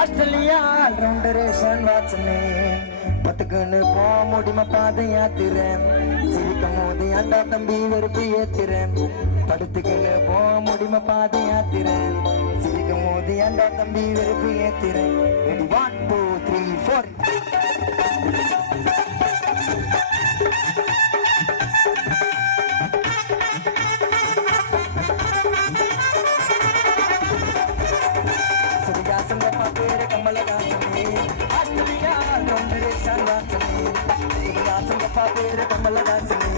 Australia ரவுண்டரேஷன் வாட்சனே பத்துக்குன்னு போ முடியுமா பாதை யாத்திரேன் சிரிக்கும் போது ஏண்டா தம்பி வெறுப்பு ஏத்துறேன் படுத்துக்குன்னு போ முடியுமா பாதை யாத்திரேன் சிரிக்கும் போது ஏண்டா தம்பி வெறுப்பு ஏத்துறேன் 1 2 3 4 கமலதாசனே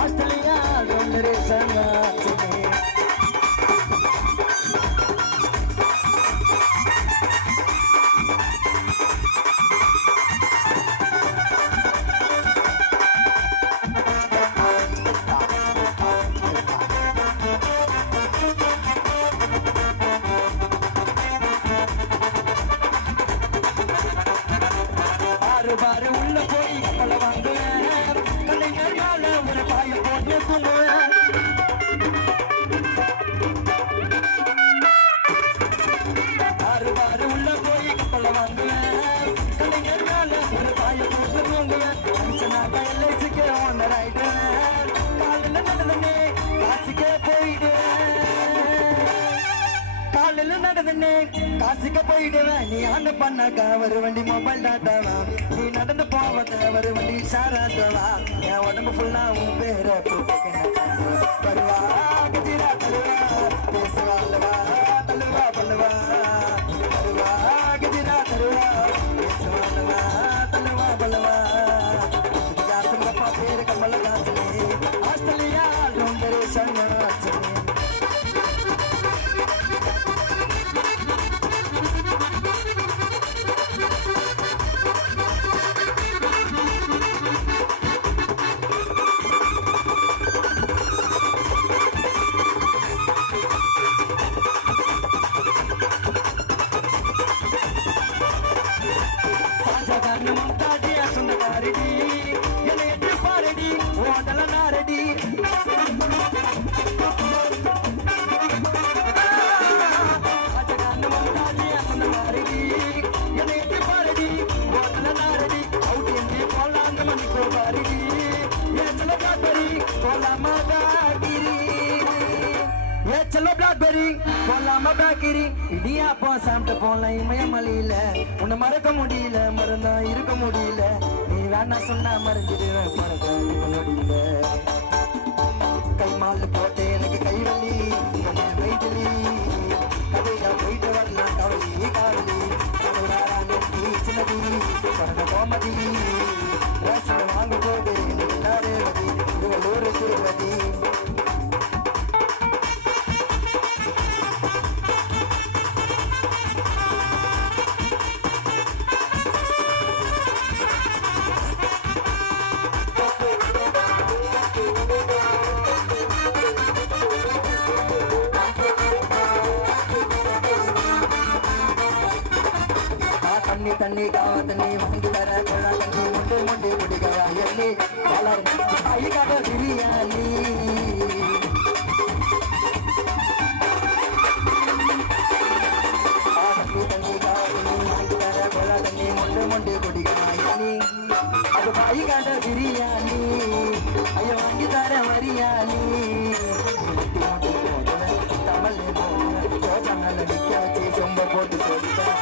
ஆஸ்திரேலியா ரவுண்டரேஷன் வாட்சனே பாரு உள்ள போய் கப்பல வாங்குவேன் கலைஞர் மேல ஒரு பாய போட்டு தூங்குவேன் பாரு உள்ள போய் கப்பல வாங்குவேன் கலைஞர் மேல ஒரு பாய போட்டு தூங்குவேன் அஞ்சனா கையிலேச்சுக்கு ஒன்னர் ஆயிடுவேன் காலில் நடந்தனே காசுக்கே போயிடுவேன் காலில் நடந்தனே காசுக்கு போயிடுவேன் நீ ஆண்டு பண்ணாக்கா ஒரு வண்டி மொபைல் டாட்டாவா நீ நடந்து போவத ஒரு வண்டி ஷாராட்டவா என் உடம்பு ஃபுல்லா உன் பேரை வருவா கஜிரா தருவா பேசுவா அல்லவா தள்ளுவா பண்ணுவா வருவா கஜிரா தருவா பேசுவா அல்லவா தள்ளுவா பண்ணுவா சுடிதாசங்கப்பா பேரு கமலதாசனே ஆஸ்திரேலியா ரவுண்டரேஷன் வாட்சனே चलो ब्लैकबेरी போலாமா பேக்கரி இடியாப்போ சாப்பிட்டு போலாம் இமயமலையில உன்னை மறக்க முடியல மறந்தா இருக்க முடியல நீ வேணா சொன்னா மறைஞ்சிடுவேன் மறக்க முடியல கை மால் போட்டு எனக்கு கைவலி மைதிலி கதையா போயிட்டு வரலாம் கவலி காவலி சின்னதி சொன்ன கோமதி ரேஷன் வாங்க போது ரேவதி திருவள்ளூர் திருவதி தண்ணி காவத்தண்ணி வாங்கி தர கொள்ளா தண்ணி முண்டு முண்டு குடிக்கவா எண்ணி வளர் ஐக்காக பிரியாணி தண்ணி காவத்தண்ணி வாங்கி தர கொள்ளா தண்ணி முண்டு முண்டு குடிக்கவா எண்ணி அது ஐக்காக பிரியாணி ஐயோ வாங்கி தர மரியாணி தமிழ் சோச்சங்கள் நிக்க வச்சு சொம்ப போட்டு சொல்லிட்டேன்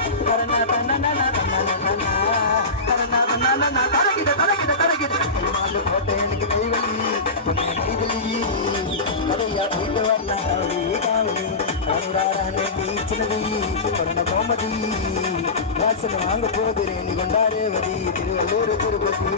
போட்ட எனக்கு கைவலி மைதிலி கதையா போயிட்டு வரலாம் காவலி காவலி அனுராரானே நீச்சினதி கொண்ட கோமதி வாசனை வாங்க போகிறேன் நீ கொண்டாரேவதி திருவள்ளூர் திருப்பதி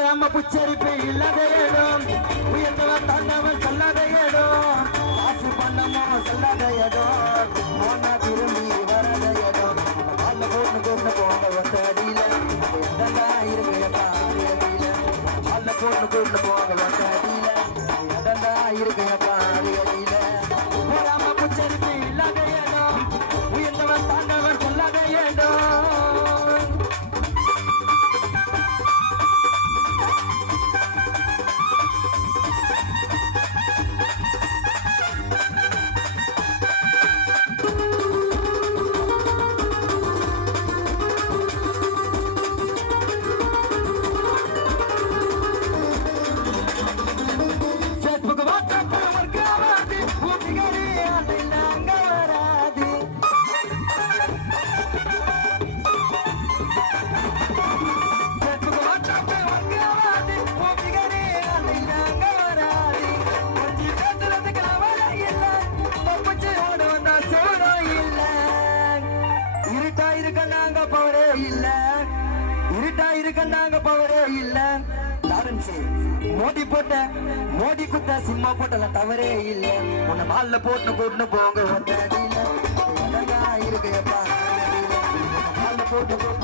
ராம புச்சரிப்பு இல்லாத இடம் உயர்ந்தவன் தாண்டவன் சொல்லாத இடம் காசு பண்ணமோ சொல்லாத இடம் போனா திரும்பி வராத இடம் கால போட்டு கொண்டு போன ஒத்த அடியில எந்தெல்லாம் இருக்கு கால போட்டு கொண்டு போக இருக்கையப்பா அடியில போராம புச்சரிப்பு இல்லாத இடம் உயர்ந்தவன் தாண்டவன் சொல்லாத இடம் பவரே இல்ல லாரன்ஸ் மோடி போட்ட மோடி குத்த சினிமா போட்டல தவறே இல்ல உன்னை மால்ல போட்டு கூட்டு போங்க இருக்கு மால்ல போட்டு